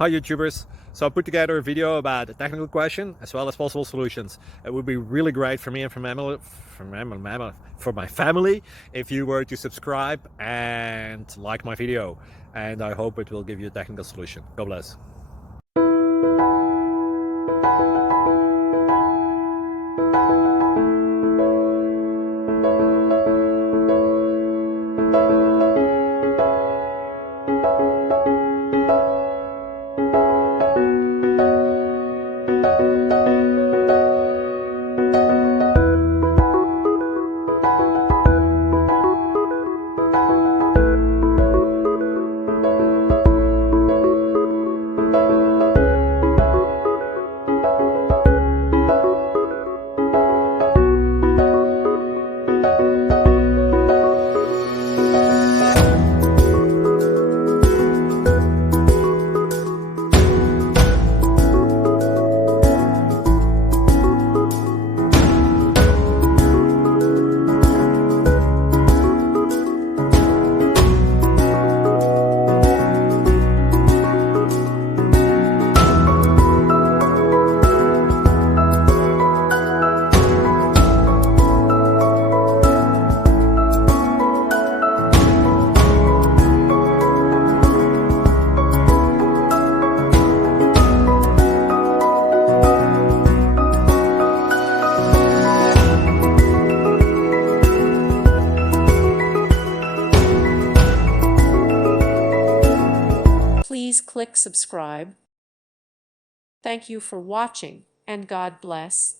Hi YouTubers! So I put together a video about a technical question as well as possible solutions. It would be really great for me and for my family if you were to subscribe and like my video, and I hope it will give you a technical solution. God bless. Please click subscribe. Thank you for watching, and God bless.